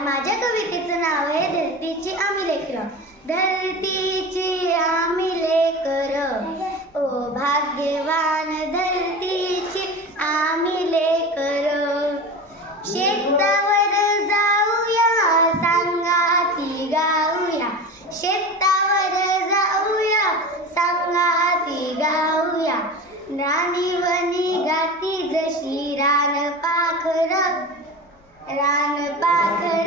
माझ्या कवितेचं नाव आहे धरतीची आम्ही लेकरं. धरतीची आम्ही लेकरं, ओ भाग्यवान धरतीची आम्ही लेकरं. शेतावर जाऊया सांगाती गाऊया, शेतावर जाऊया सांगाती गाऊया. राणीवनी गाती जशी रानपाखर, रानपाखर.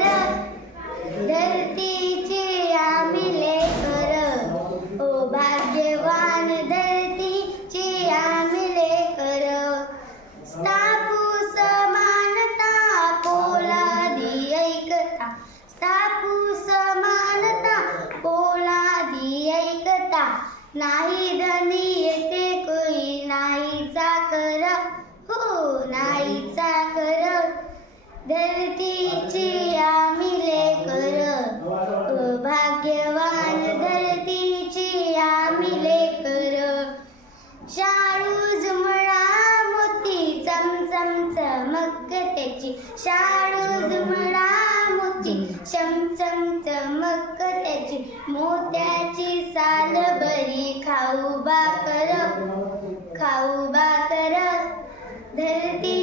धरतीची आम्ही लेकरं, ओ भाग्यवान धरतीची आम्ही लेकरं. स्थापू समानता पोलादी ऐकता, स्थापू समानता पोलादी ऐकता. नाही धनी येते कोई नाही चाकर, हो नाही चाकर. धरतीची आम्ही लेकरं, ओ भाग्यवान धरतीची आम्ही लेकरं. शाळू जुमळा मोती चमचम चमक त्याची, शाळू जुमळा मोती चमचम चमक त्याची. मोत्याची साल बरी खाऊ बाकर, खाऊ बाकर. धरती